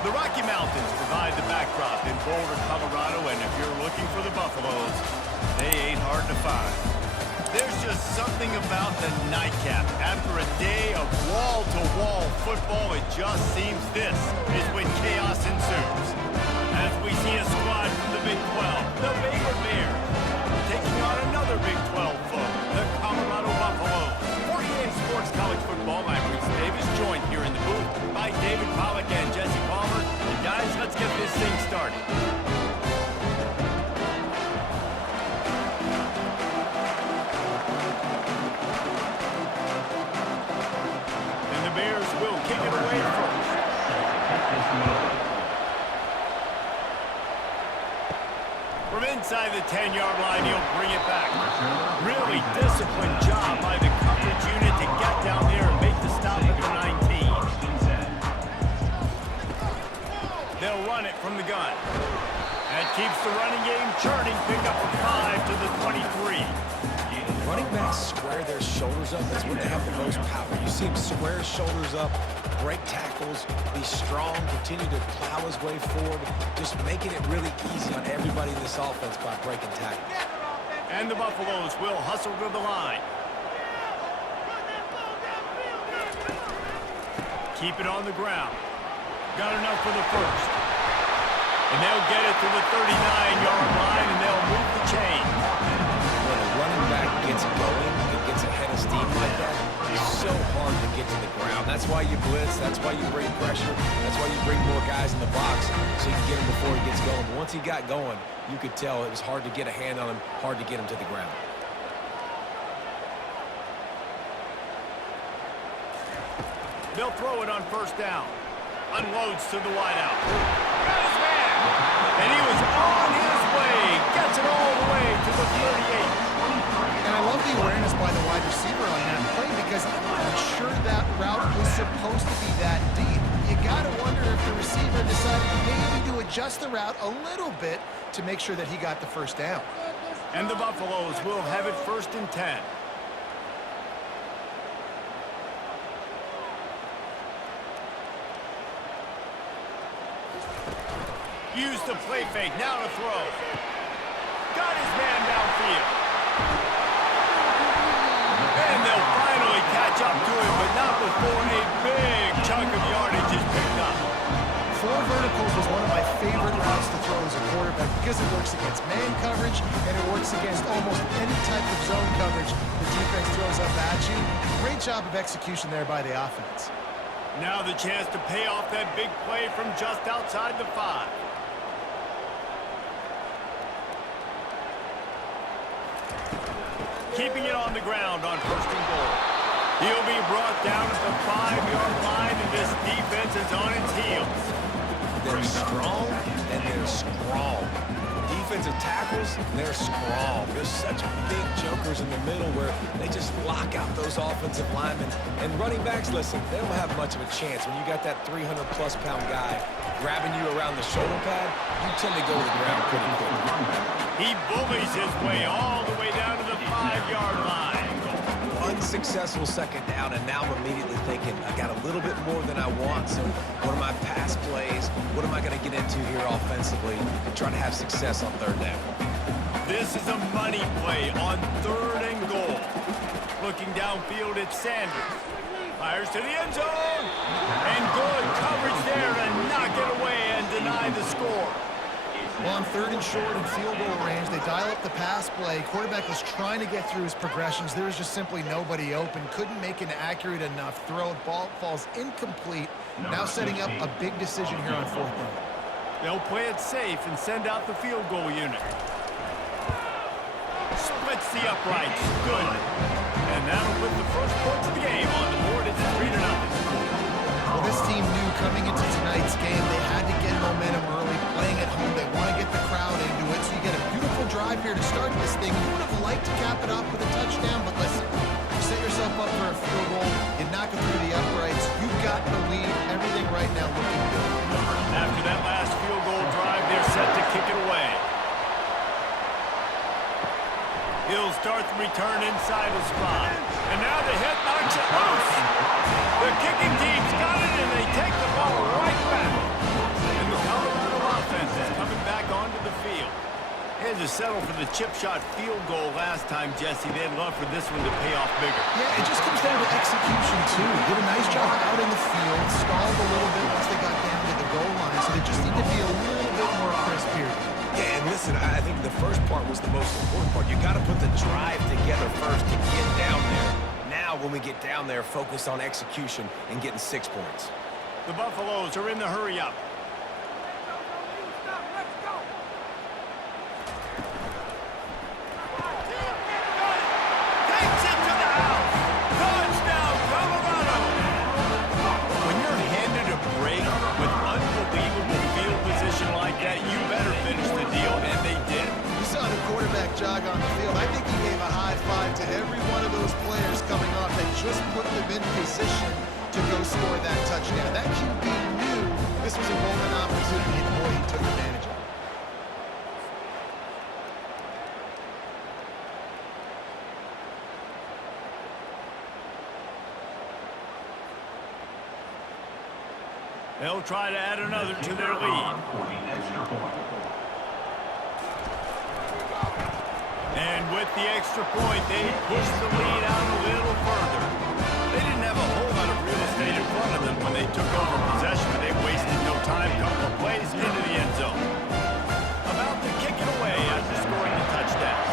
The Rocky Mountains provide the backdrop in Boulder, Colorado, and if you're looking for the Buffaloes, they ain't hard to find. There's just something about the nightcap. After a day of wall-to-wall football, it just seems this is when chaos ensues. As we see a squad from the Big 12, the Baylor Bears, taking on another Big 12 foe, the Colorado Buffaloes. 48 Sports College Football, I'm Reese Davis, joined here in the booth by David Pollack and Jesse Palmer. And guys, let's get this thing started. And the Bears will kick it away first. From inside the 10-yard line, he'll bring it back. Really disciplined job by the coverage unit to get down there and make the stop at the 19. They'll run it from the gun. That keeps the running game churning. Pick up a 5 to the 23. Running backs square their shoulders up. That's when they have the most power. You see him square his shoulders up, break tackles, be strong, continue to plow his way forward, just making it really easy on everybody in this offense by breaking tackles. And the Buffaloes will hustle to the line. Keep it on the ground. Got enough for the first. And they'll get it to the 39-yard line, and they'll move the chains. When a running back gets going and gets ahead of steam like that, it's so hard to get to the ground. That's why you blitz. That's why you bring pressure. That's why you bring more guys in the box so you can get him before he gets going. But once he got going, you could tell it was hard to get a hand on him, hard to get him to the ground. They'll throw it on first down. Unloads to the wideout. Got his man. And he was on his way. Gets it all the way to the 38. And I love the awareness by the wide receiver on that play because I'm not sure that route was supposed to be that deep. You got to wonder if the receiver decided maybe to adjust the route a little bit to make sure that he got the first down. And the Buffaloes will have it 1st and 10. Use the play fake, now to throw. Got his man downfield. And they'll finally catch up to him, but not before a big chunk of yardage is picked up. 4 verticals was one of my favorite routes to throw as a quarterback because it works against man coverage and it works against almost any type of zone coverage the defense throws up at you. Great job of execution there by the offense. Now the chance to pay off that big play from just outside the 5. Keeping it on the ground on 1st and goal. He'll be brought down at the 5-yard line, and this defense is on its heels. They're strong and they're strong. Defensive tackles, they're strong. There's such big jokers in the middle where they just lock out those offensive linemen. And running backs, listen, they don't have much of a chance. When you got that 300-plus pound guy grabbing you around the shoulder pad, you tend to go to the ground pretty quickly. He bullies his way all the way down to the 5-yard line. Unsuccessful 2nd down, and now I'm immediately thinking, I got a little bit more than I want, so what are my pass plays? What am I going to get into here offensively and try to have success on 3rd down? This is a money play on 3rd and goal. Looking downfield at Sanders. Fires to the end zone. And good coverage there to knock it away and deny the score. Well, on 3rd and short and field goal range, they dial up the pass play. Quarterback was trying to get through his progressions. There was just simply nobody open. Couldn't make an accurate enough throw. Ball falls incomplete. Now setting up a big decision here on 4th down. They'll play it safe and send out the field goal unit. Splits the uprights. Good. And that'll put the first points of the game on the board. It's 3-0. Well, this team knew coming into tonight's game they had to get momentum early, playing at home. They want to get the crowd into it, so you get a beautiful drive here to start this thing. You would have liked to cap it off with a touchdown, but listen, you set yourself up for a field goal, you knock it through the uprights, you've got the lead, everything right now looking good. After that last field goal drive, they're set to kick it away. He'll start the return inside his spot. And now the hit knocks it loose. The kicking team's got it, and they take the ball right back. had to settle for the chip shot field goal last time, Jesse. They'd love for this one to pay off bigger. Yeah, it just comes down to execution, too. Did a nice job out in the field, stalled a little bit once they got down to the goal line, so they just need to be a little bit more crisp here. Yeah, and listen, I think the first part was the most important part. You got to put the drive together first to get down there. Now, when we get down there, focus on execution and getting 6 points. The Buffaloes are in the hurry-up. Takes it to the house. Touchdown, Colorado. When you're handed a break with unbelievable field position like that, you better finish the deal, and they did. You saw the quarterback jog on the field. I think he gave a high five to every one of those players coming off that just put them in position to go score that touchdown. That QB knew this was a golden opportunity, and boy, he took advantage of it. They'll try to add another to their lead. And with the extra point, they push the lead out a little further. They didn't have a whole lot of real estate in front of them when they took over possession, but they wasted no time. Couple of plays into the end zone. About to kick it away after scoring the touchdown.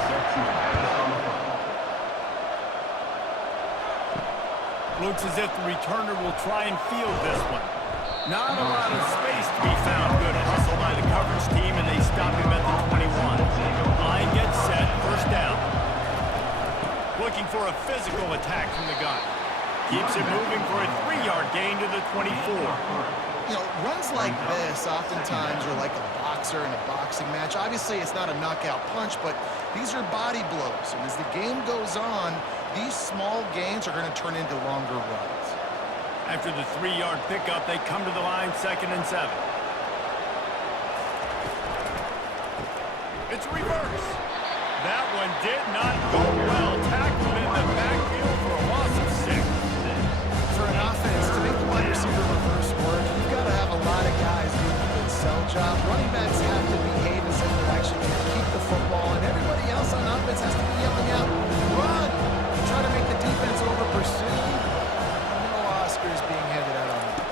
Looks as if the returner will try and field this one. Not a lot of space to be found. Good hustle by the coverage team, and they stop him at the 21. Line gets set, first down. Looking for a physical attack from the gun. Keeps it moving for a 3-yard gain to the 24. You know, runs like this oftentimes are like a boxer in a boxing match. Obviously, it's not a knockout punch, but these are body blows. And as the game goes on, these small gains are going to turn into longer runs. After the 3-yard pickup, they come to the line, 2nd and 7. It's reverse. That one did not go well. Tackled in the backfield for a loss of 6. For an offense, to make the wide receiver reverse work, you've got to have a lot of guys doing a good sell job. Running backs have to behave as if they're actually going to keep the football, and everybody else on offense has to be yelling out, run! Try to make the defense over-pursue. No Oscars being handed out on that.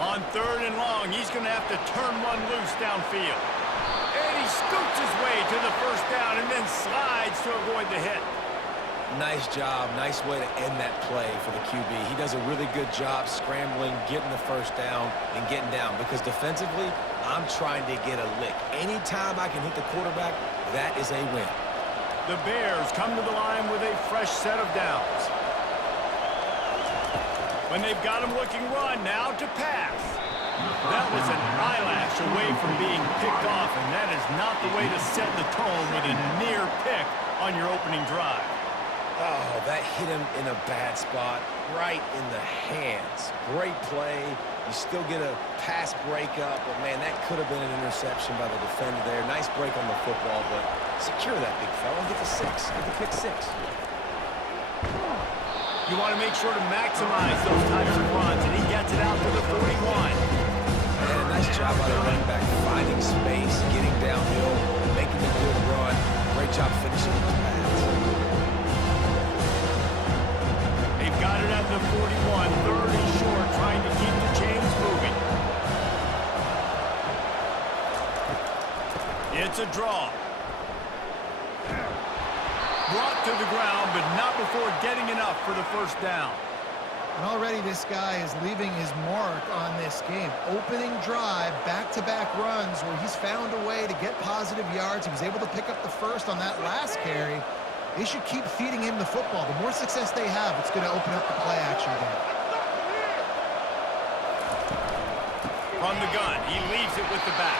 On 3rd and long, he's going to have to turn one loose downfield. And he scoots his way to the first down and then slides to avoid the hit. Nice job. Nice way to end that play for the QB. He does a really good job scrambling, getting the first down, and getting down. Because defensively, I'm trying to get a lick. Anytime I can hit the quarterback, that is a win. The Bears come to the line with a fresh set of downs. When they've got him looking run, now to pass. That was an eyelash away from being picked off, and that is not the way to set the tone with a near pick on your opening drive. Oh, that hit him in a bad spot, right in the hands. Great play. You still get a pass breakup, but, man, that could have been an interception by the defender there. Nice break on the football, but secure that big fella and get the 6. Get the pick 6. You want to make sure to maximize those types of runs, and he gets it out to the 41. And nice job by the running back, finding space, getting downhill, making a good run. Great job finishing with the pass. They've got it at the 41, 3rd and short, trying to keep the chains moving. It's a draw. Brought to the ground, but not before getting enough for the first down. And already this guy is leaving his mark on this game. Opening drive, back-to-back runs where he's found a way to get positive yards. He was able to pick up the first on that last carry. They should keep feeding him the football. The more success they have, it's going to open up the play-action game. From the gun, he leaves it with the back.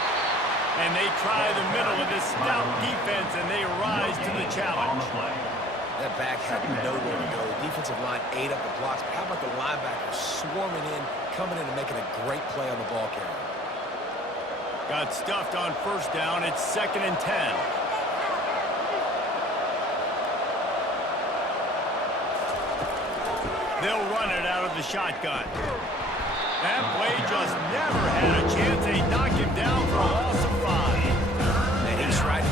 And they try the middle of this stout defense, and they rise to the challenge. That back had nowhere to go. Defensive line ate up the blocks. But how about the linebacker swarming in, coming in and making a great play on the ball carrier? Got stuffed on first down. It's 2nd and 10. They'll run it out of the shotgun. That play just never had a chance. They knock him down for a loss of 5. And he tried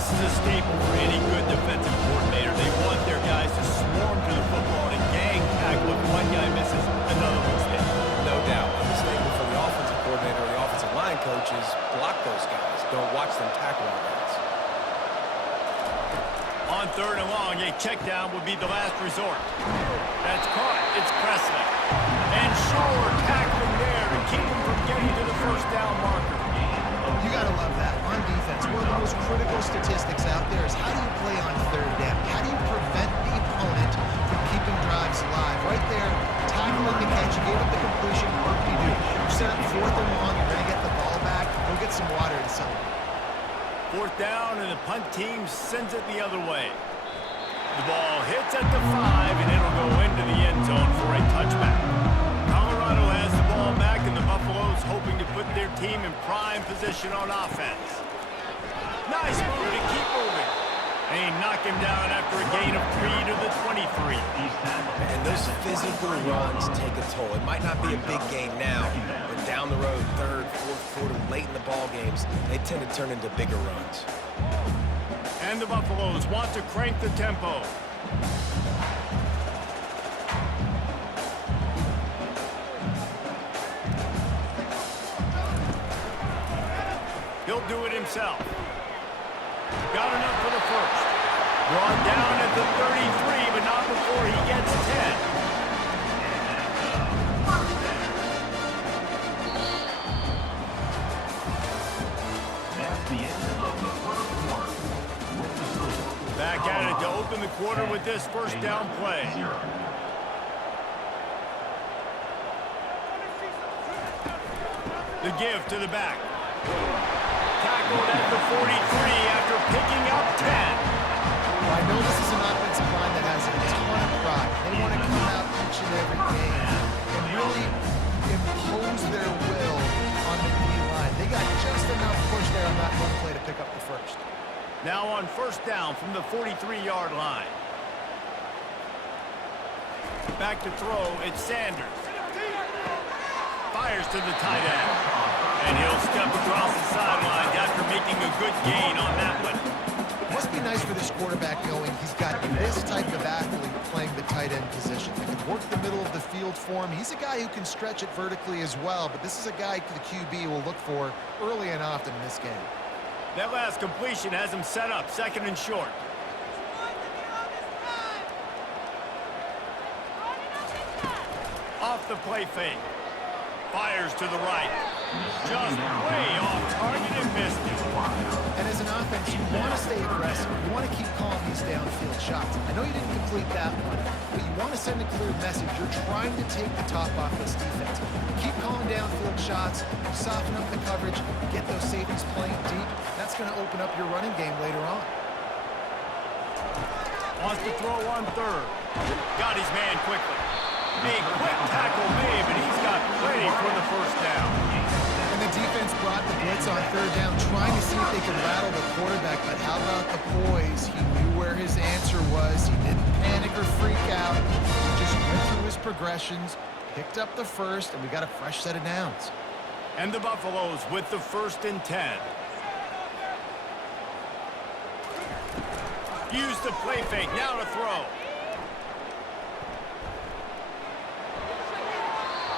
This is a staple for any good defensive coordinator. They want their guys to swarm to the football and gang tackle. If one guy misses, another one's hit. No doubt. And the statement for the offensive coordinator or the offensive line coach is block those guys. Don't watch them tackle our guys. On 3rd and long, a check down would be the last resort. That's caught. It's Presley. And sure, tackling there to keep him from getting to the first down marker. You got to love that. On defense, one of the most critical statistics out there is how do you play on 3rd down? How do you prevent the opponent from keeping drives alive? Right there, tackling the catch. You gave up the completion. What do? You set up 4th and long. You're going to get the ball back. Go get some water to celebrate. 4th down, and the punt team sends it the other way. The ball hits at the 5, and it'll go into the end zone for a touchback. Colorado has the ball back, and the Buffaloes hoping to put their team in prime position on offense. Nice move to keep moving. They knock him down after a gain of 3 to the 23. And those physical runs take a toll. It might not be a big gain now, but down the road, 3rd, 4th quarter, late in the ball games, they tend to turn into bigger runs. And the Buffaloes want to crank the tempo. He'll do it himself. Got enough for the first. Brought down at the 33, but not before he gets 10. Back at it to open the quarter with this first down play. The give to the back. Tackled at the 43 after picking up 10. Well, I know this is an offensive line that has a ton of pride. They want to come out each and every game and really impose their will on the D-line. They got just enough push there on that one play to pick up the first. Now on 1st down from the 43-yard line. Back to throw, it's Sanders. Fires to the tight end. And he'll step across the sidelines after making a good gain on that one. Must be nice for this quarterback knowing he's got this type of athlete playing the tight end position. They can work the middle of the field for him. He's a guy who can stretch it vertically as well, but this is a guy the QB will look for early and often in this game. That last completion has him set up 2nd and short. Off the play fake. Fires to the right. Just way off target and missed it. And as an offense, you want to stay aggressive. You want to keep calling these downfield shots. I know you didn't complete that one, but you want to send a clear message. You're trying to take the top off this defense. You keep calling downfield shots, you soften up the coverage, get those safeties playing deep. That's going to open up your running game later on. Wants to throw on 3rd. Got his man quickly. A quick tackle made, but he's got plenty for the first down. And the defense brought the blitz on 3rd down, trying to see if they could rattle the quarterback, but how about the poise? He knew where his answer was. He didn't panic or freak out. He just went through his progressions, picked up the first, and we got a fresh set of downs. And the Buffaloes with the 1st and 10. Use the play fake, now to throw.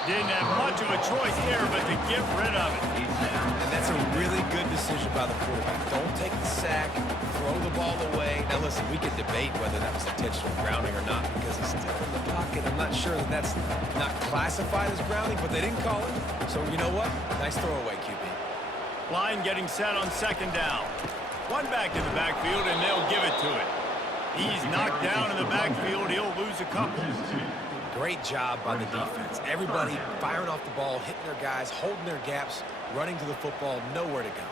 Didn't have much of a choice there, but to get rid of it. And that's a really good decision by the quarterback. Don't take the sack, throw the ball away. Now listen, we could debate whether that was intentional grounding or not because he's still in the pocket. I'm not sure that that's not classified as grounding, but they didn't call it. So you know what? Nice throwaway, QB. Line getting set on 2nd down. One back in the backfield, and they'll give it to it. He's knocked down in the backfield. He'll lose a couple. Great job by the defense. Everybody firing off the ball, hitting their guys, holding their gaps, running to the football, nowhere to go.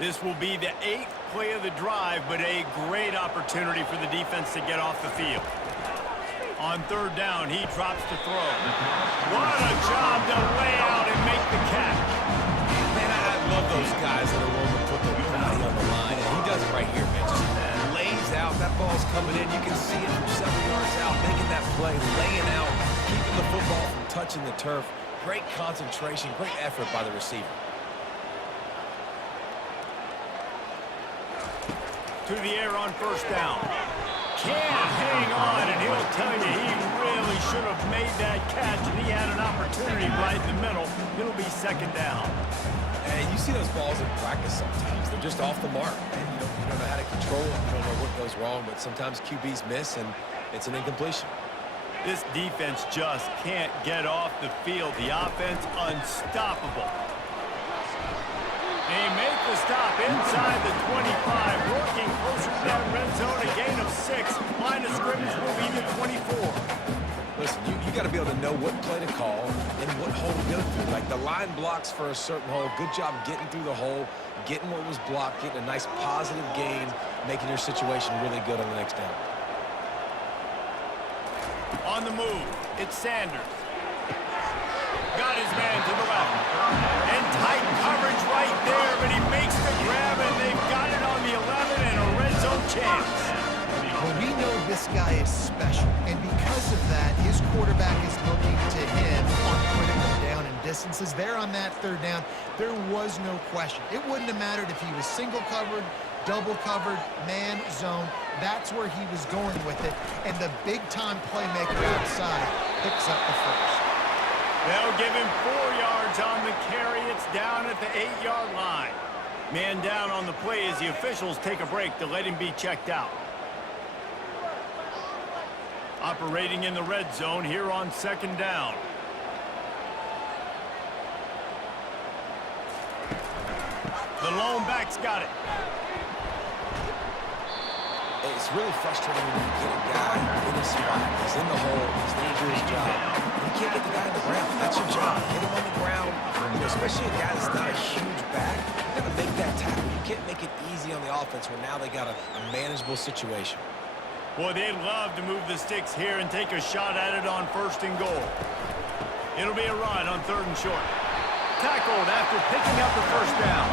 This will be the 8th play of the drive, but a great opportunity for the defense to get off the field. On 3rd down, he drops to throw. What a job to lay out and make the catch. Man, I love those guys that are willing to put their body on the line, and he does it right here, man. Just lays out. That ball's coming in. You can see it from several yards out, making that play, laying out, keeping the football from touching the turf. Great concentration, great effort by the receiver. To the air on first down. Can't hang on, and he'll tell you he really should have made that catch, and he had an opportunity right in the middle. It'll be second down. And you see those balls in practice sometimes. They're just off the mark, and you don't know how to control them. You don't know what goes wrong, but sometimes QBs miss, and it's an incompletion. This defense just can't get off the field. The offense unstoppable. They make the stop inside the 25, working closer to that red zone, a gain of 6. Line of scrimmage will be the 24. Listen, you got to be able to know what play to call and what hole to go through. Like the line blocks for a certain hole. Good job getting through the hole, getting what was blocked, getting a nice positive gain, making your situation really good on the next down. On the move, it's Sanders. Got his man to the left. And tight coverage right there, but he makes the grab, and they've got it on the 11 and a red zone chance. Well, we know this guy is special, and because of that, his quarterback is looking to him on critical down and distances. There on that third down, there was no question. It wouldn't have mattered if he was single covered, double covered, man, zone. That's where he was going with it, and the big-time playmaker outside picks up the first. They'll give him 4 yards on the carry. It's down at the 8-yard line. Man down on the play as the officials take a break to let him be checked out. Operating in the red zone here on second down. The lone back's got it. It's really frustrating when you get a guy in his spot. He's in the hole. He's there to do his job. You can't get the guy on the ground. That's your job. Get him on the ground. Especially a guy that's not a huge back. You got to make that tackle. You can't make it easy on the offense when now they got a manageable situation. Boy, they'd love to move the sticks here and take a shot at it on first and goal. It'll be a run on third and short. Tackled after picking up the first down.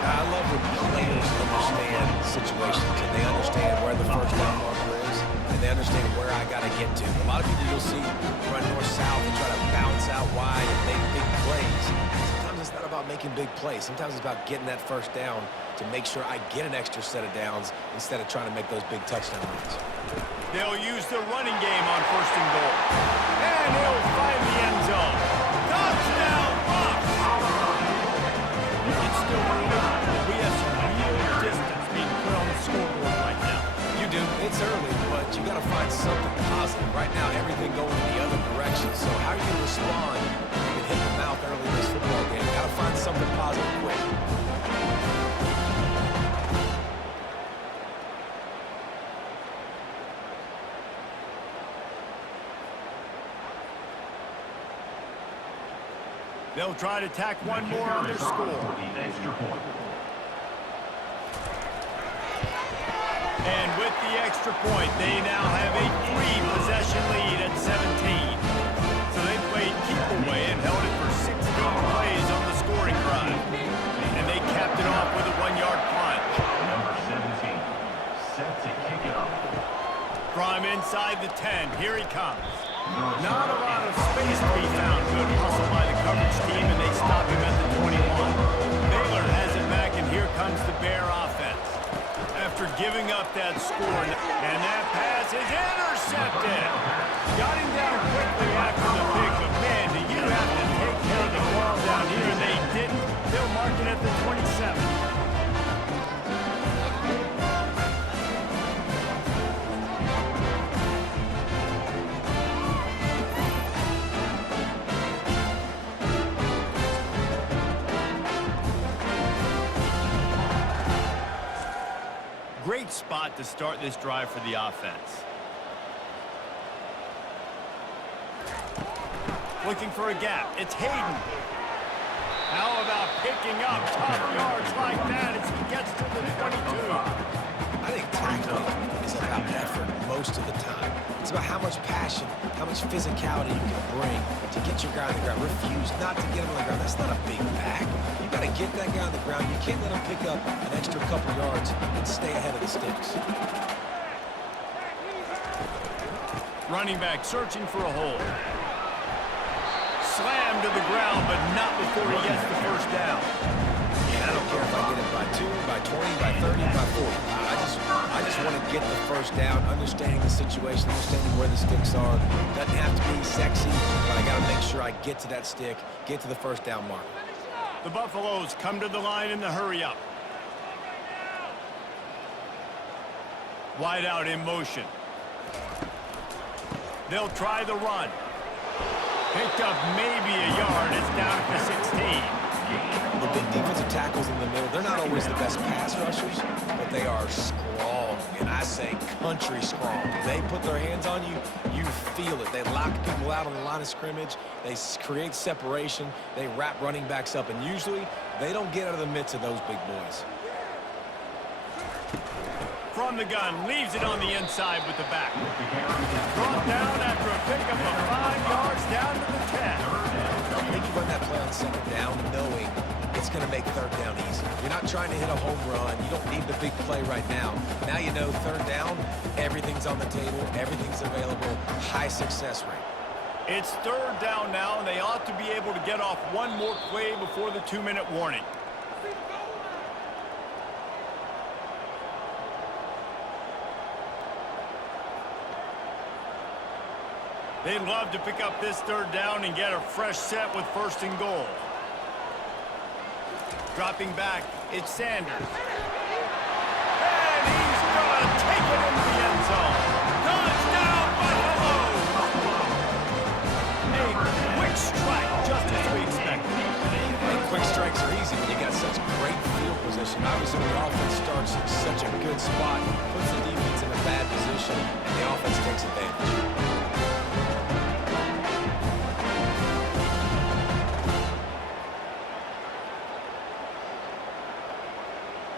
I love when players understand situations and they understand where the first down marker is and they understand where I got to get to. A lot of people you'll see run north-south and try to bounce out wide and make big plays. Sometimes it's not about making big plays. Sometimes it's about getting that first down to make sure I get an extra set of downs instead of trying to make those big touchdown runs. They'll use the running game on first and goal. And he'll find the end zone. Touchdown, Bucs! It's still early, but we have some real distance being put on the scoreboard right now. You do. It's early, but you got to find something positive. Right now, everything going in the other direction. So how you respond when you get hit in the mouth early in this football game, got to find something positive quick. They'll try to tack one more on their score. And with the extra point, they now have a 3-possession lead at 17. So they played keep away and held it for 16 plays on the scoring drive. And they capped it off with a 1-yard punt. Number 17, set to kick it off. From inside the 10, here he comes. Not a lot of space to be found. Good hustle by the coverage team, and they stop him at the 21. Baylor has it back, and here comes the Bear offense. After giving up that score, and that pass is intercepted. Got him down quickly after the pick, but man, do you have to take care of the ball down here, and they didn't. They'll mark it at the 27. Great spot to start this drive for the offense. Looking for a gap. It's Hayden. How about picking up tough yards like that as he gets to the 22? I think tackling is about effort most of the time. It's about how much passion, how much physicality you can bring to get your guy on the ground. Refuse not to get him on the ground. That's not a big back. You got to get that guy on the ground. You can't let him pick up an extra couple yards and stay ahead of the sticks. Running back searching for a hole. Slammed to the ground, but not before he gets the first down. And I don't care if I get it by 2, by 20, by 30, by 40. I just I just want to get the first down, understanding the situation, understanding where the sticks are. Doesn't have to be sexy, but I got to make sure I get to that stick, get to the first down mark. The Buffaloes come to the line in the hurry-up. Wide out in motion. They'll try the run. Picked up maybe a yard. It's down at the 16. The big defensive tackles in the middle, they're not always the best pass rushers, but they are strong, and I say country strong. They put their hands on you, you feel it. They lock people out on the line of scrimmage. They create separation. They wrap running backs up, and usually they don't get out of the midst of those big boys. From the gun, leaves it on the inside with the back. Brought down after a pickup of 5 yards down to the 10. I think you run that play on second down knowing it's going to make third down easy. You're not trying to hit a home run. You don't need the big play right now. Now you know third down, everything's on the table, everything's available, high success rate. It's third down now, and they ought to be able to get off one more play before the 2-minute warning. They'd love to pick up this third down and get a fresh set with first and goal. Dropping back, it's Sanders. And he's going to take it into the end zone. Touchdown, Buffalo! A quick strike, just as we expected. And quick strikes are easy when you got such great field position. Obviously, when the offense starts in such a good spot, puts the defense in a bad position, and the offense takes advantage.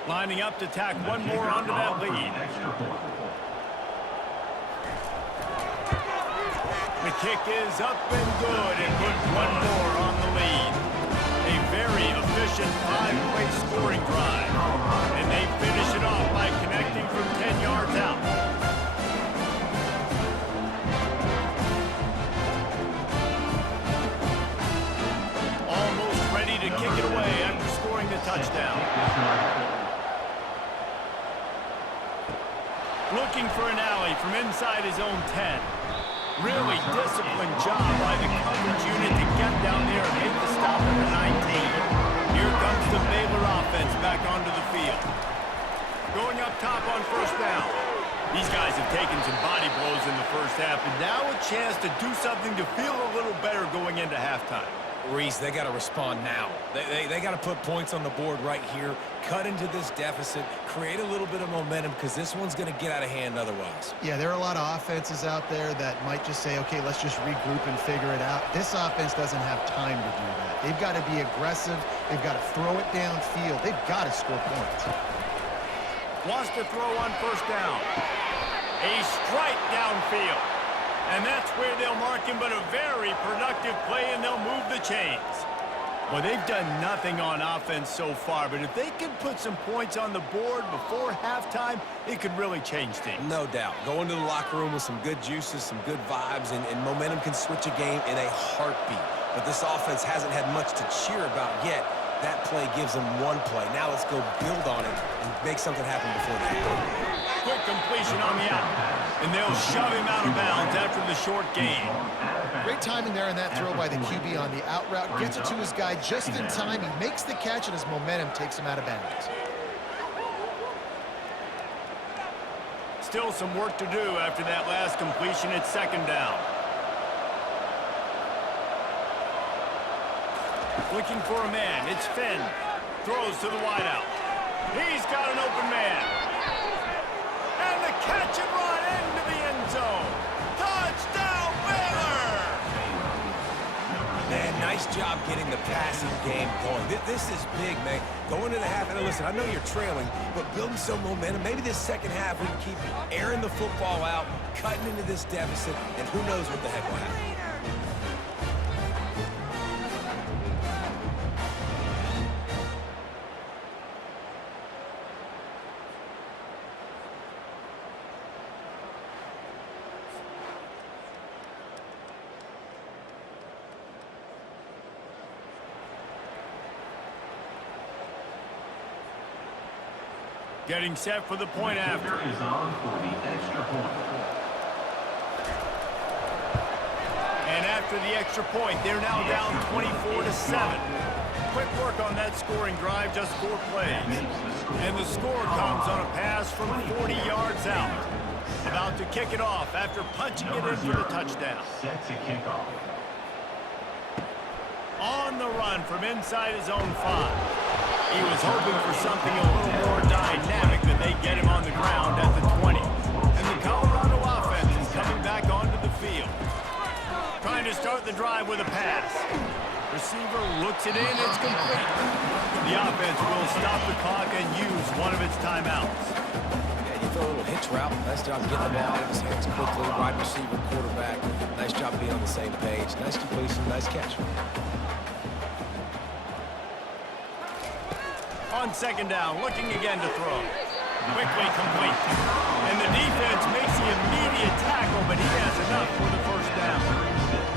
Lining up to tack one more onto that lead. The kick is up and good and put one more on the lead. A very efficient 5-play scoring drive. And they finish it off by connecting from 10 yards out. Almost ready to kick it away after scoring the touchdown. Looking for an alley from inside his own 10. Really disciplined job by the coverage unit to get down there and make the stop at the 19. Here comes the Baylor offense back onto the field. Going up top on first down. These guys have taken some body blows in the first half, and now a chance to do something to feel a little better going into halftime. Reese, they got to respond now. They got to put points on the board right here, cut into this deficit, create a little bit of momentum, because this one's going to get out of hand otherwise. Yeah, there are a lot of offenses out there that might just say, okay, let's just regroup and figure it out. This offense doesn't have time to do that. They've got to be aggressive. They've got to throw it downfield. They've got to score points. Wants to throw on first down. A strike downfield. And that's where they'll mark him, but a very productive play, and they'll move the chains. Well, they've done nothing on offense so far, but if they can put some points on the board before halftime, it could really change things. No doubt. Go into the locker room with some good juices, some good vibes, and momentum can switch a game in a heartbeat. But this offense hasn't had much to cheer about yet. That play gives them one play. Now let's go build on it and make something happen before the half. Quick completion on the out. And they'll shove him out of bounds after the short gain. Great timing there in that throw by the QB on the out route. Gets it to his guy just in time. He makes the catch, and his momentum takes him out of bounds. Still some work to do after that last completion at second down. Looking for a man. It's Finn. Throws to the wideout. He's got an open man. And the catch and run into the end zone. Touchdown, Baylor! Man, nice job getting the passing game going. This is big, man. Going into the half, and listen, I know you're trailing, but building some momentum. Maybe this second half we can keep airing the football out, cutting into this deficit, and who knows what the heck will happen. Getting set for the point after. Is on for the extra point. And after the extra point, they're now down 24-7. Quick work on that scoring drive, just 4 plays. And the score comes on a pass from 40 yards out. About to kick it off after punching it in for the touchdown. Set to kick off. On the run from inside his own 5. He was hoping for something a little more dynamic than they get him on the ground at the 20. And the Colorado offense is coming back onto the field. Trying to start the drive with a pass. Receiver looks it in, it's complete. The offense will stop the clock and use one of its timeouts. Yeah, you throw a little hitch route. Nice job getting the ball out of his hands quickly. Wide receiver, quarterback. Nice job being on the same page. Nice completion, nice catch. On second down, looking again to throw. Quickly complete. And the defense makes the immediate tackle, but he has enough for the first down.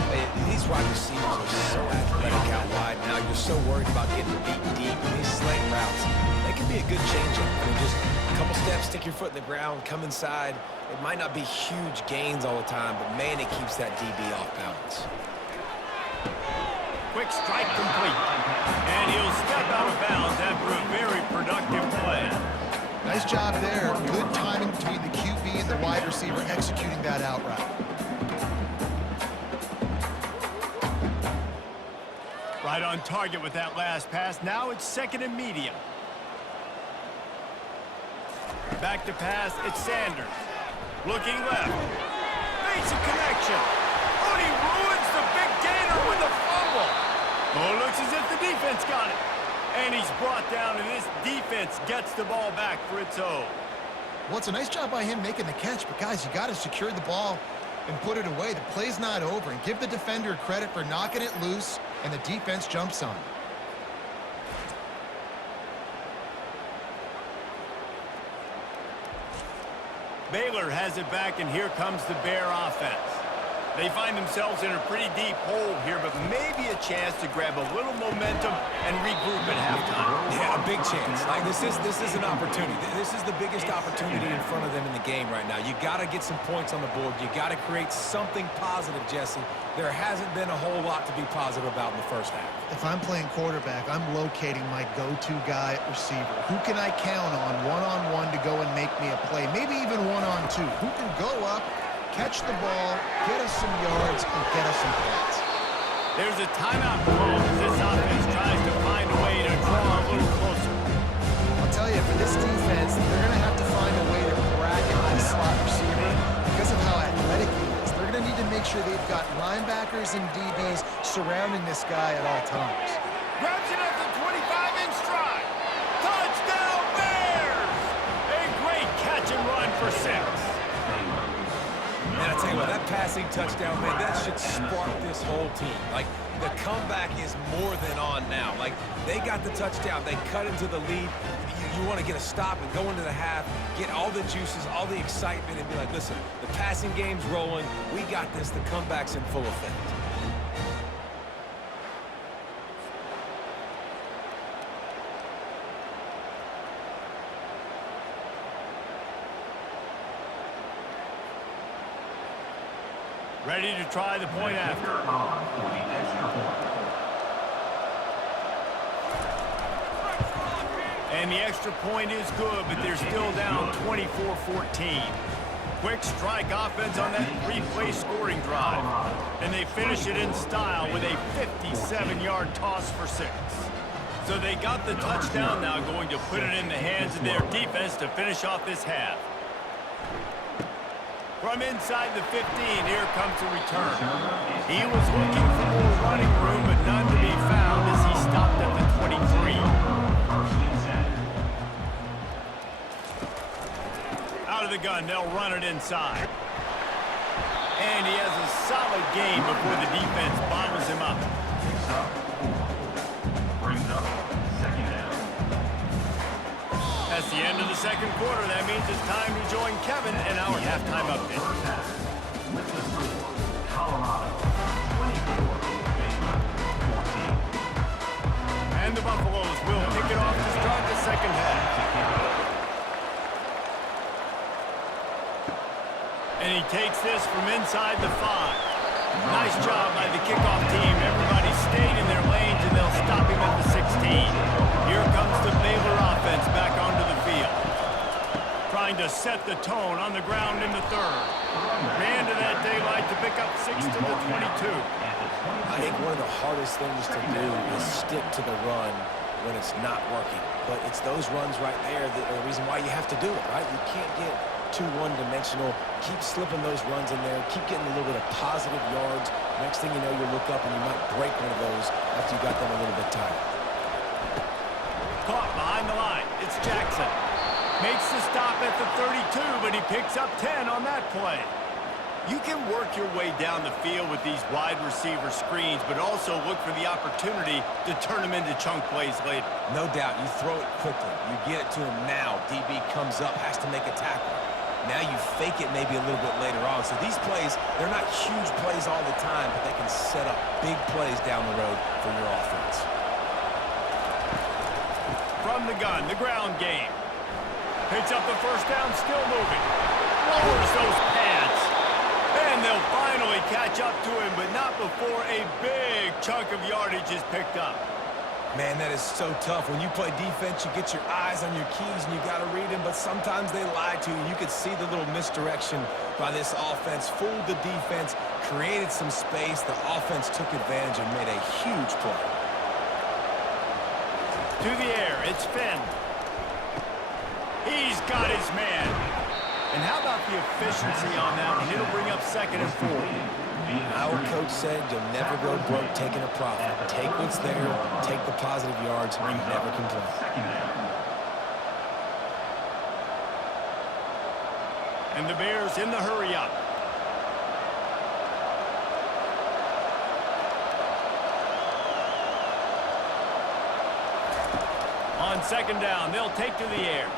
Hey, these wide receivers are so athletic out wide now. You're so worried about getting beat deep. And these slant routes, they can be a good change-up. I mean, just a couple steps, stick your foot in the ground, come inside. It might not be huge gains all the time, but man, it keeps that DB off balance. Quick strike complete. And he'll step out of bounds after a very productive play. Nice job there. Good timing between the QB and the wide receiver executing that out route. Right on target with that last pass. Now it's second and medium. Back to pass, it's Sanders. Looking left. Basic connection. Oh, and he ruins the big gainer with a fumble. Oh, it looks as if the defense got it. And he's brought down, and this defense gets the ball back for its own. Well, it's a nice job by him making the catch, but guys, you got to secure the ball and put it away. The play's not over, and give the defender credit for knocking it loose, and the defense jumps on it. Baylor has it back, and here comes the Bear offense. They find themselves in a pretty deep hole here, but maybe a chance to grab a little momentum and regroup at halftime. Yeah, a big chance. Like this is an opportunity. This is the biggest opportunity in front of them in the game right now. You got to get some points on the board. You got to create something positive, Jesse. There hasn't been a whole lot to be positive about in the first half. If I'm playing quarterback, I'm locating my go-to guy at receiver. Who can I count on one-on-one to go and make me a play? Maybe even one-on-two. Who can go up, catch the ball, get us some yards, and get us some points? There's a timeout call as this offense tries to find a way to draw a little closer. I'll tell you, for this defense, they're going to have to find a way to bracket this slot receiver because of how athletic he is. They're going to need to make sure they've got linebackers and DBs surrounding this guy at all times. Grabs it at the 25 in stride. Touchdown Bears! A great catch and run for 6. And I tell you what, that passing touchdown, man, that should spark this whole team. Like, the comeback is more than on now. Like, they got the touchdown. They cut into the lead. You want to get a stop and go into the half, get all the juices, all the excitement, and be like, listen, the passing game's rolling. We got this. The comeback's in full effect. Ready to try the point after. And the extra point is good, but they're still down 24-14. Quick strike offense on that 3-play scoring drive. And they finish it in style with a 57-yard toss for 6. So they got the touchdown, now going to put it in the hands of their defense to finish off this half. From inside the 15, here comes the return. He was looking for more running room, but none to be found as he stopped at the 23. Out of the gun, they'll run it inside. And he has a solid gain before the defense bottles him up. Brings up second down. That's the end of the second quarter. That means it's time to join Kevin in our halftime update. With the score, Colorado 24, Baylor 14. And the Buffaloes will kick it off to start the second half. he takes this from inside the 5. Nice job by the kickoff team. Everybody stayed in their lanes, and they'll stop him at the 16. Here comes the Baylor offense back onto the field. Trying to set the tone on the ground in the 3rd. Man to that daylight to pick up 6 to the 22. I think one of the hardest things to do is stick to the run when it's not working. But it's those runs right there that are the reason why you have to do it, right? You can't get too one-dimensional. Keep slipping those runs in there. Keep getting a little bit of positive yards. Next thing you know, you look up and you might break one of those after you got them a little bit tired. Caught behind the line. It's Jackson. Makes the stop at the 32, but he picks up 10 on that play. You can work your way down the field with these wide receiver screens, but also look for the opportunity to turn them into chunk plays later. No doubt, you throw it quickly. You get it to him now. DB comes up, has to make a tackle. Now you fake it maybe a little bit later on. So these plays, they're not huge plays all the time, but they can set up big plays down the road for your offense. From the gun, the ground game. Picks up the first down, still moving. Lowers those pads. And they'll finally catch up to him, but not before a big chunk of yardage is picked up. Man, that is so tough. When you play defense, you get your eyes on your keys and you got to read them, but sometimes they lie to you. You could see the little misdirection by this offense, fooled the defense, created some space. The offense took advantage and made a huge play. To the air, it's Finn. He's got his man. And how about the efficiency on that one? It'll bring up 2nd and 4. Our coach said you'll never go broke taking a profit. Take what's there, take the positive yards, and never complain. And the Bears in the hurry-up. On 2nd down, they'll take to the air.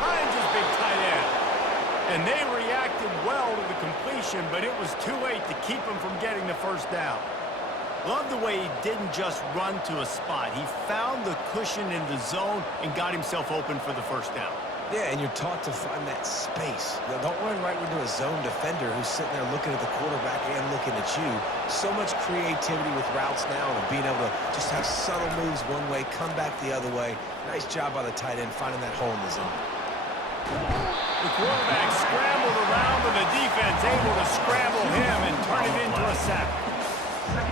Finds his big tight end. And they reacted well to the completion, but it was too late to keep him from getting the first down. Love the way he didn't just run to a spot. He found the cushion in the zone and got himself open for the first down. Yeah, and you're taught to find that space. Now, don't run right into a zone defender who's sitting there looking at the quarterback and looking at you. So much creativity with routes now and being able to just have subtle moves one way, come back the other way. Nice job by the tight end finding that hole in the zone. The quarterback scrambled around, but the defense able to scramble him and turn it into a sack.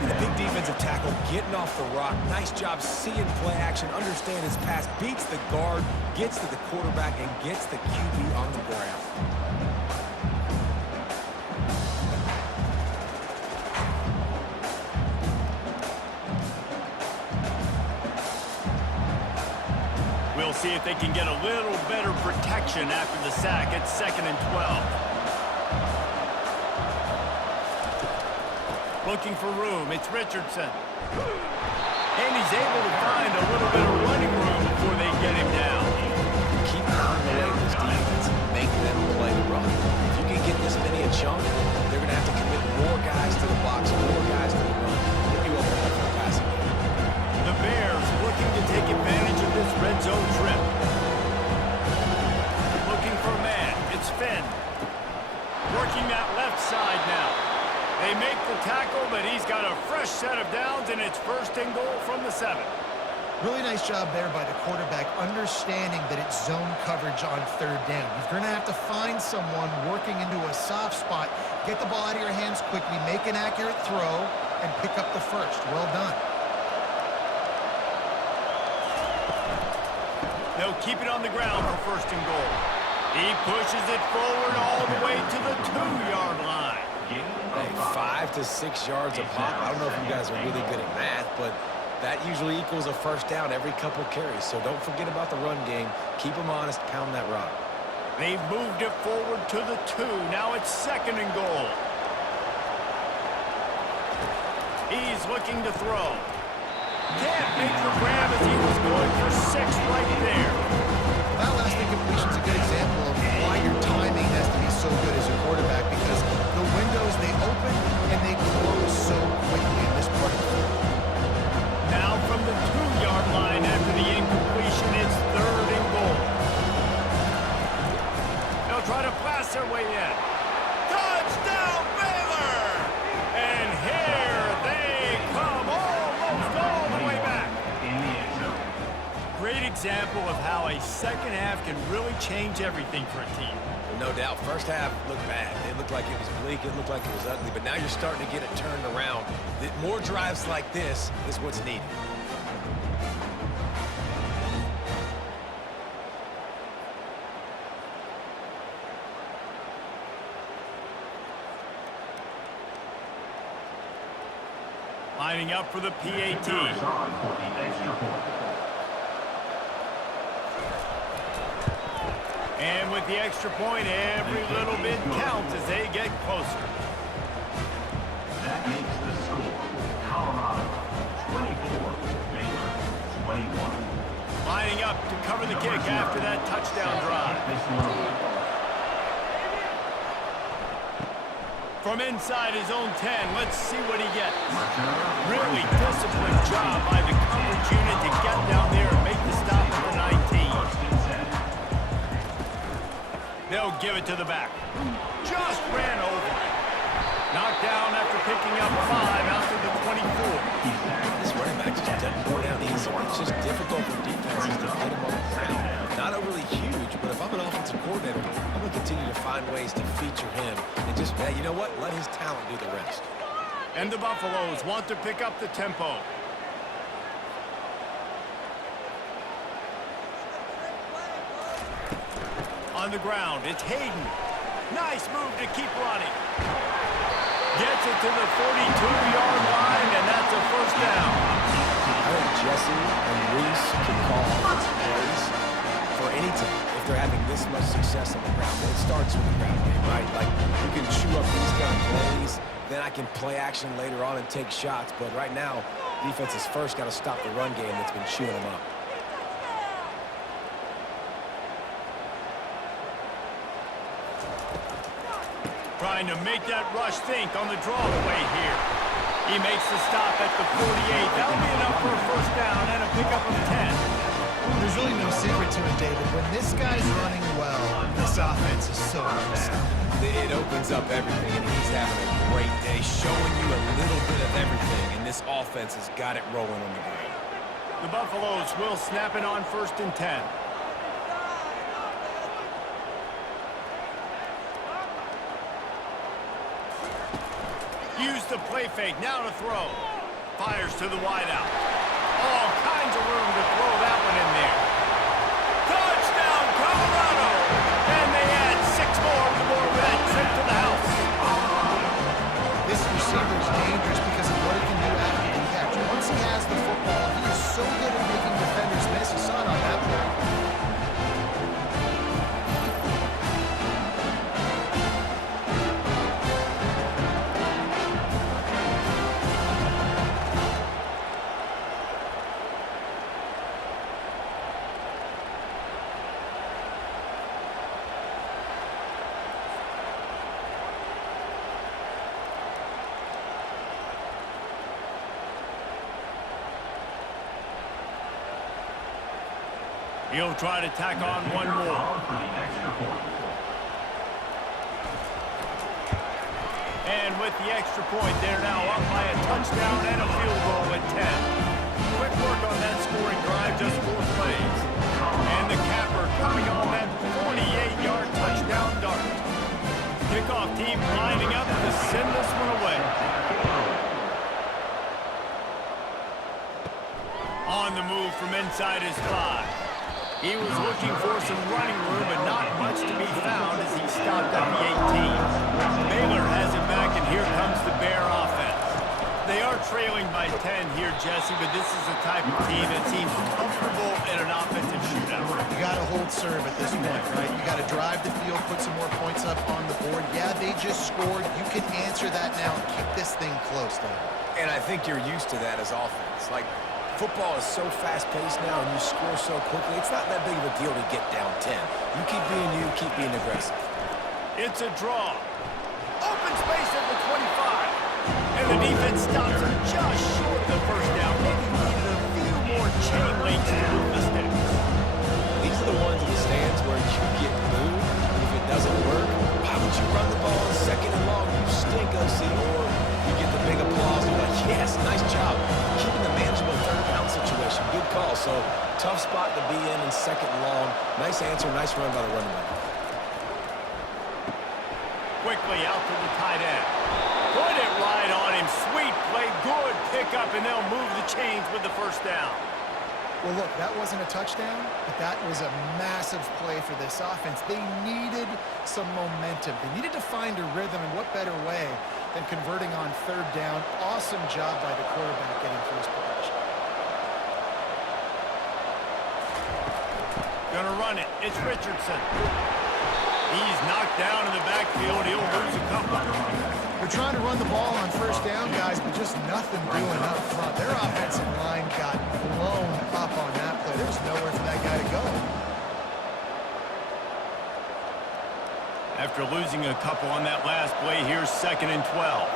And the big defensive tackle getting off the rock. Nice job seeing play action, understand his pass, beats the guard, gets to the quarterback, and gets the QB on the ground. We'll see if they can get a little better protection after the sack at 2nd and 12. Looking for room, it's Richardson. And he's able to find a little bit of running room before they get him down. Keep pounding away at this defense and make them play the run. If you can get this many a chunk, they're going to have to commit more guys to the box, more guys to the run, get you over for the passing game. The Bears looking to take advantage of this red zone trip. Looking for a man, it's Finn. Working that left side now. They make the tackle, but he's got a fresh set of downs, and it's 1st and goal from the 7. Really nice job there by the quarterback, understanding that it's zone coverage on 3rd down. You're going to have to find someone working into a soft spot, get the ball out of your hands quickly, make an accurate throw, and pick up the first. Well done. They'll keep it on the ground for 1st and goal. He pushes it forward all the way to the 2-yard line. Hey, 5 to 6 yards a pop. I don't know if you guys are really good at math, but that usually equals a first down every couple carries. So don't forget about the run game. Keep them honest, pound that rock. They've moved it forward to the 2. Now it's 2nd and goal. He's looking to throw. Can't make the grab as he was going for 6 right there. That last incompletion is a good example of why your timing has to be so good as a quarterback, because the windows, they open and they close so quickly in this part of the field. Now from the 2-yard line after the incompletion, it's 3rd and goal. They'll try to blast their way in. Got Touchdown, Baylor! And here they come, almost all the way back. In the end zone. Great example of how a second half can really change everything for a team. No doubt, first half looked bad. It looked like it was bleak. It looked like it was ugly. But now you're starting to get it turned around. More drives like this is what's needed. Lining up for the PAT. Runners on for the extra point. And with the extra point, every little bit counts as they get closer. That makes the score Colorado 24, Baylor 21. Lining up to cover the kick after that touchdown drive. This one. From inside his own 10, let's see what he gets. Really disciplined job by the coverage unit to get down there and make the stop at the 19. They'll give it to the back. Just ran over it. Knocked down after picking up 5 out to the 24. This running back just doesn't go down easily. It's just difficult for defenses to get him on the ground. Not overly huge, but if I'm an offensive coordinator, I'm going to continue to find ways to feature him and just, yeah, you know what? Let his talent do the rest. And the Buffaloes want to pick up the tempo. On the ground, it's Hayden. Nice move to keep running. Gets it to the 42-yard line, and that's a first down. I think Jesse and Reese can call offensive plays for any team if they're having this much success on the ground. It starts with the ground game, right? Like, you can chew up these kind of plays, then I can play action later on and take shots. But right now, defense has first got to stop the run game that's been chewing them up. Trying to make that rush think on the draw play here. He makes the stop at the 48. That'll be enough for a first down and a pickup of 10. There's really no secret to it, David. When this guy's running well, this offense is so good. It opens up everything, and he's having a great day, showing you a little bit of everything, and this offense has got it rolling on the ground. The Buffaloes will snap it on 1st and 10. Use the play fake, now to throw. Fires to the wideout. All kinds of room to throw that one in there. Touchdown, Colorado! And they add 6 more to the board with that trip to the house. This receiver is dangerous because of what he can do after the catch. Once he has the football, he is so good at making defenders miss. You saw it on that play. He'll try to tack on one more. For the extra point. And with the extra point, they're now up by a touchdown and a field goal at 10. Quick work on that scoring drive, just 4 plays. And the capper coming on that 48-yard touchdown dart. Kickoff team lining up to send this one away. On the move from inside his 5. He was looking for some running room, but not much to be found as he stopped at the 18. Baylor has it back, and here comes the Bear offense. They are trailing by 10 here, Jesse, but this is the type of team that seems comfortable in an offensive shootout. You got to hold serve at this point, right? You got to drive the field, put some more points up on the board. Yeah, they just scored. You can answer that now and keep this thing close, though. And I think you're used to that as offense. Like, football is so fast-paced now, and you score so quickly, it's not that big of a deal to get down 10. You keep being you, keep being aggressive. It's a draw. Open space at the 25. And the defense stops him just short of the first down. Maybe needed a few more chain links to move the sticks. These are the ones in the stands where you get booed. If it doesn't work, why would you run the ball on 2nd and long? Tough spot to be in second and long. Nice answer, nice run by the running back. Quickly out to the tight end. Put it right on him. Sweet play, good pickup, and they'll move the chains with the first down. Well, look, that wasn't a touchdown, but that was a massive play for this offense. They needed some momentum. They needed to find a rhythm, and what better way than converting on third down. Awesome job by the quarterback getting first possession. Gonna run it. It's Richardson. He's knocked down in the backfield. He'll lose a couple. They're trying to run the ball on first down, guys, but just nothing doing up front. Their offensive line got blown up on that play. There was nowhere for that guy to go. After losing a couple on that last play, here's 2nd and 12.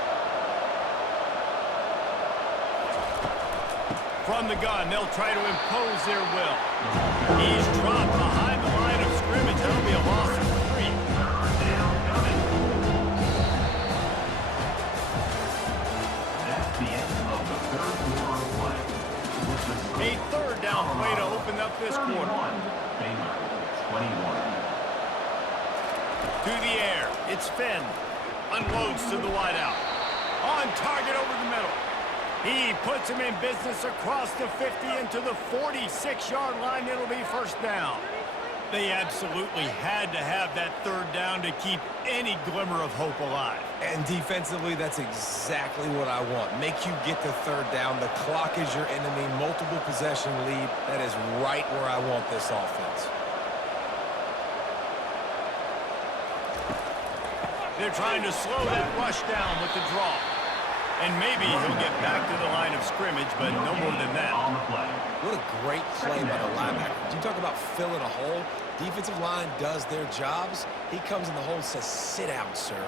From the gun, they'll try to impose their will. He's dropped behind the line of scrimmage. That'll be a loss of 3. That's the end of the third quarter of play. A third down play to open up this quarter. Baylor, 21. To the air. It's Finn. Unloads to the wideout. On target over the middle. He puts him in business across the 50 into the 46-yard line. It'll be first down. They absolutely had to have that third down to keep any glimmer of hope alive. And defensively, that's exactly what I want. Make you get the third down. The clock is your enemy. Multiple possession lead. That is right where I want this offense. They're trying to slow that rush down with the draw. And maybe he'll get back to the line of scrimmage, but no more than that. What a great play by the linebacker. You talk about filling a hole. Defensive line does their jobs. He comes in the hole and says, sit down, sir.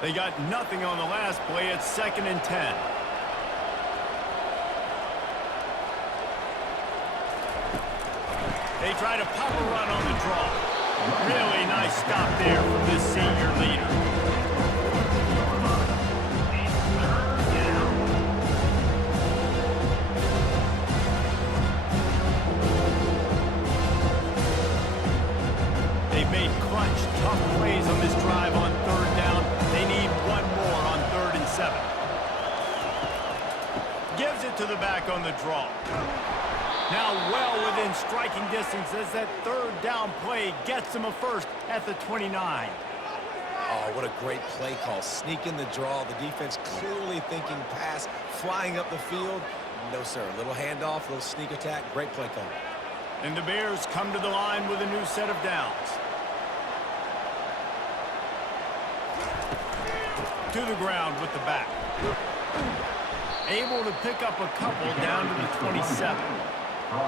They got nothing on the last play. It's 2nd and 10. They try to pop a run on the draw. Really nice stop there from this senior leader. They've made clutch, tough plays on this drive on third down. They need one more on 3rd and 7. Gives it to the back on the draw. Now well within striking distance as that third down play gets them a first at the 29. Oh, what a great play call. Sneaking the draw. The defense clearly thinking pass, flying up the field. No, sir. A little handoff, a little sneak attack. Great play call. And the Bears come to the line with a new set of downs. To the ground with the back. Able to pick up a couple down to the 27.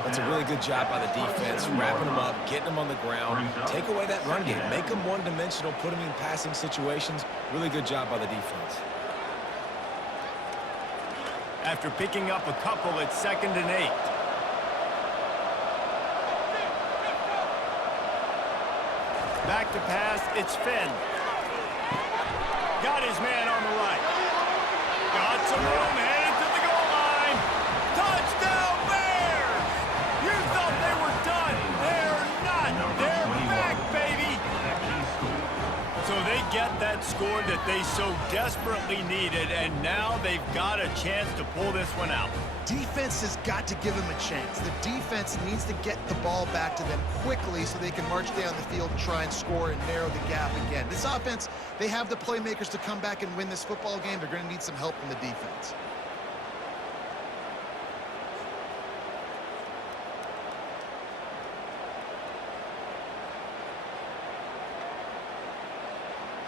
That's a really good job by the defense, wrapping them up, getting them on the ground. Take away that run game. Make them one-dimensional, put them in passing situations. Really good job by the defense. After picking up a couple, it's 2nd and 8. Back to pass, it's Finn. Got his man on the right. Got some room, headed to the goal line. Touchdown, Bears! You thought they were done. They're not. They're back, baby. So they get that score that they so desperately needed, and now they've got a chance to pull this one out. Defense has got to give them a chance. The defense needs to get the ball back to them quickly so they can march down the field and try and score and narrow the gap again. This offense, they have the playmakers to come back and win this football game. They're going to need some help from the defense.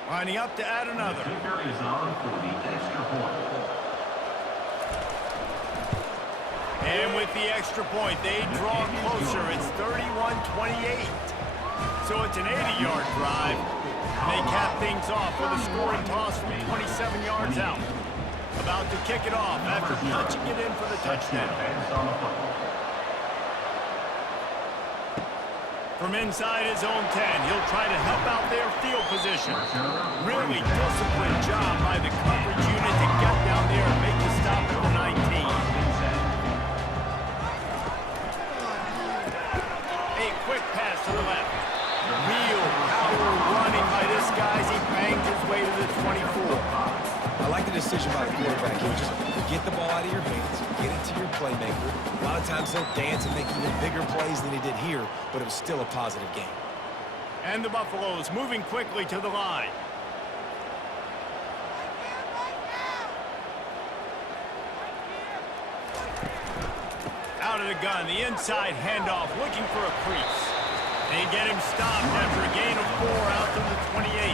Lining up to add another. The kicker is on for the extra point. And with the extra point, they draw closer. It's 31-28. So it's an 80-yard drive. They cap things off with a scoring toss from 27 yards out. About to kick it off after punching it in for the touchdown. From inside his own 10, he'll try to help out their field position. Really disciplined job by the coverage unit to get down there and make the stop at the 19. decision by the quarterback here. Just get the ball out of your hands, get it to your playmaker. A lot of times he'll dance and make even bigger plays than he did here, but it was still a positive game. And the Buffaloes moving quickly to the line. Out of the gun, the inside handoff, looking for a crease. They get him stopped after a gain of 4 out to the 28.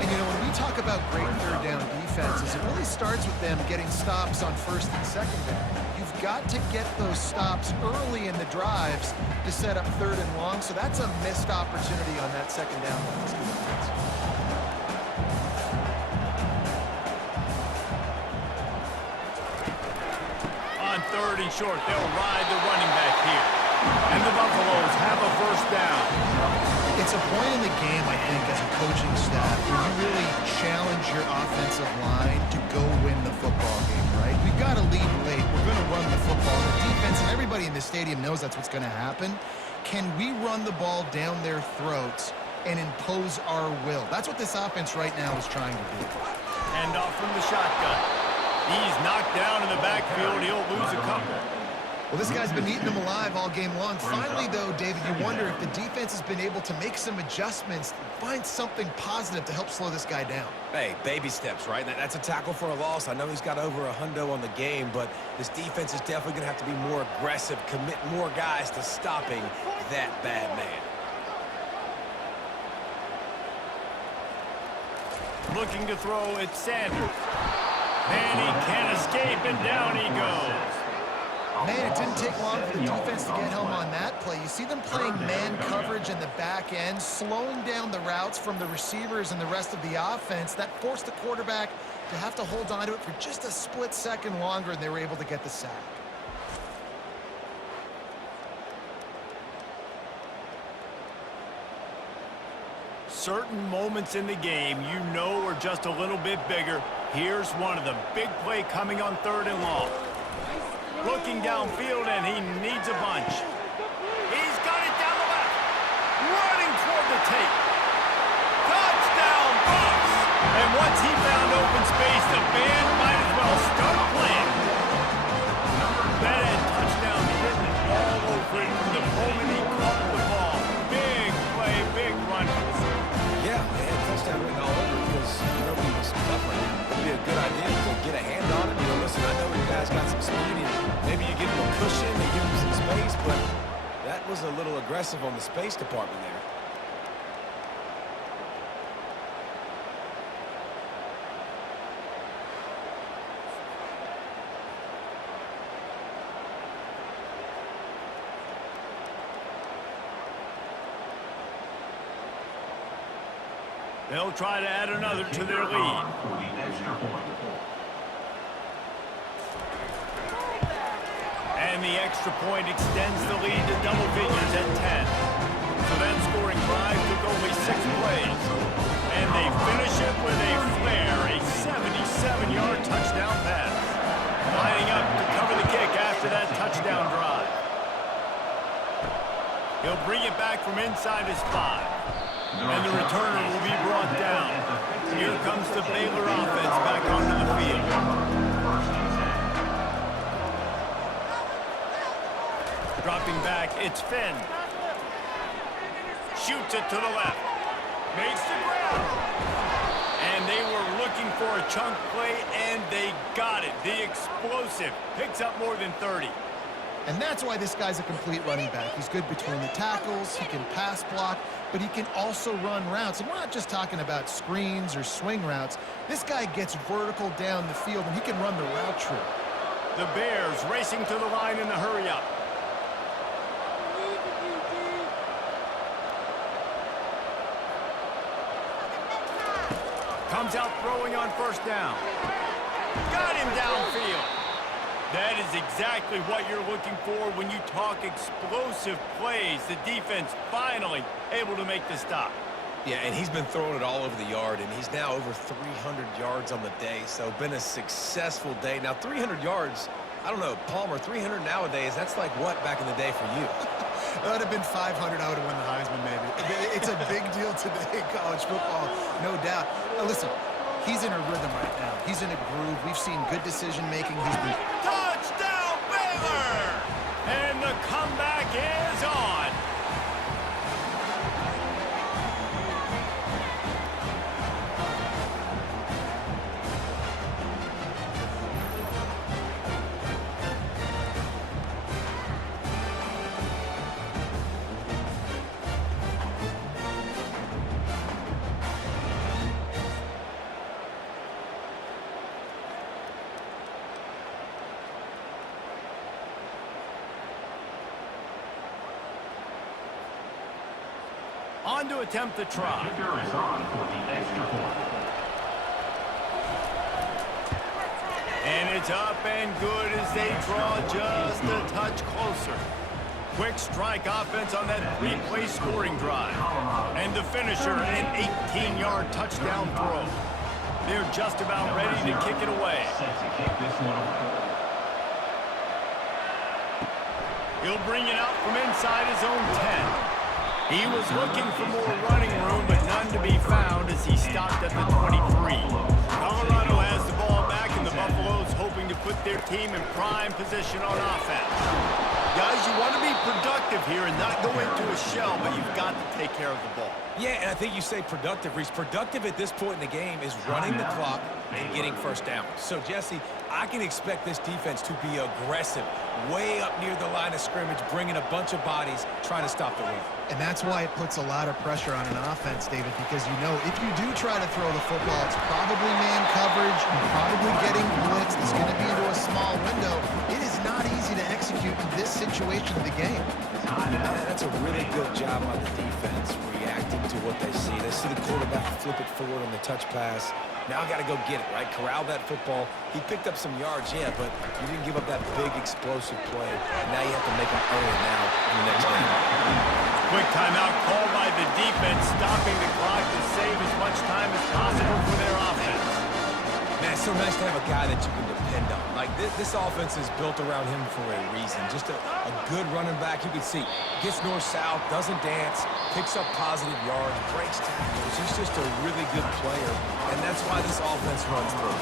And, you know, when we talk about great third down defenses, it really starts with them getting stops on first and second down. You've got to get those stops early in the drives to set up third and long, so that's a missed opportunity on that second down by this defense. On third and short, they'll ride the running back here. And the Buffaloes have a first down. It's a point in the game, I think, as a coaching staff, where you really challenge your offensive line to go win the football game, right? We've got to lead late. We're going to run the football. The defense and everybody in the stadium knows that's what's going to happen. Can we run the ball down their throats and impose our will? That's what this offense right now is trying to do. Hand off from the shotgun. He's knocked down in the backfield. He'll lose a couple. Well, this guy's been eating them alive all game long. Finally, though, David, you wonder if the defense has been able to make some adjustments, find something positive to help slow this guy down. Hey, baby steps, right? That's a tackle for a loss. I know he's got over $100 on the game, but this defense is definitely going to have to be more aggressive, commit more guys to stopping that bad man. Looking to throw, it's Sanders. And he can't escape, and down he goes. Man, it didn't take long for the defense to get home on that play. You see them playing man coverage in the back end, slowing down the routes from the receivers and the rest of the offense. That forced the quarterback to have to hold on to it for just a split second longer, and they were able to get the sack. Certain moments in the game you know are just a little bit bigger. Here's one of them. Big play coming on third and long. Looking downfield, and he needs a bunch. He's got it down the left. Running toward the tape. Touchdown, Bucks! And once he found open space, the band might as well start playing. That had touchdown written all over it from the moment he caught the ball. Big play, big run. Yeah, they had touchdown written all over it because nobody was covering him. It'd be a good idea to get a hand on him. You know, listen, I know you guys got some speed, and maybe you give him a cushion and give him some space, but that was a little aggressive on the space department there. They'll try to add another to their lead. And the extra point extends the lead to double figures at 10. So that scoring drive took only 6 plays. And they finish it with a flare, a 77-yard touchdown pass. Lining up to cover the kick after that touchdown drive. He'll bring it back from inside his 5. And the returner will be brought down. Here comes the Baylor offense back onto the field. Dropping back, it's Finn. Shoots it to the left. Makes the grab. And they were looking for a chunk play, and they got it. The explosive picks up more than 30. And that's why this guy's a complete running back. He's good between the tackles, he can pass block, but he can also run routes. And we're not just talking about screens or swing routes. This guy gets vertical down the field, and he can run the route tree. The Bears racing to the line in the hurry-up. Comes out throwing on first down. Got him downfield. That is exactly what you're looking for when you talk explosive plays. The defense finally able to make the stop. Yeah, and he's been throwing it all over the yard, and he's now over 300 yards on the day, so been a successful day. Now, 300 yards, I don't know, Palmer, 300 nowadays, that's like what back in the day for you? That would have been 500, I would have won the Heisman, maybe. It's a big deal today in college football, no doubt. Now, listen, He's in a rhythm right now. He's in a groove. We've seen good decision-making. He's been... Touchdown, Baylor! And the comeback is on. On to attempt the try. Kicker is on for the extra point. And it's up and good as they draw just a touch closer. Quick strike offense on that three-play scoring drive. And the finisher, an 18-yard touchdown throw. They're just about ready to kick it away. Set to kick this one away. He'll bring it out from inside his own 10. He was looking for more running room, but none to be found as he stopped at the 23. Colorado has the ball back, and the Buffaloes hoping to put their team in prime position on offense. Guys, you want to be productive here and not go into a shell, but you've got to take care of the ball. Yeah, and I think you say productive, Reese. Productive at this point in the game is running the clock and getting first down. So, Jesse, I can expect this defense to be aggressive, way up near the line of scrimmage, bringing a bunch of bodies, trying to stop the run. And that's why it puts a lot of pressure on an offense, David, because you know if you do try to throw the football, it's probably man coverage, probably getting blitzed. It's going to be into a small window. It is not easy to execute in this situation of the game. That's a really good job on the defense, reacting to what they see. They see the quarterback flip it forward on the touch pass. Now I got to go get it, right? Corral that football. He picked up some yards, yeah, but you didn't give up that big explosive play. And now you have to make them earn it now in the next game. Quick timeout called by the defense, stopping the clock to save as much time as possible for their offense. Man, it's so nice to have a guy that you can depend on. Like, this offense is built around him for a reason. Just a good running back. You can see, gets north-south, doesn't dance, picks up positive yards, breaks tackles. He's just a really good player, and that's why this offense runs through.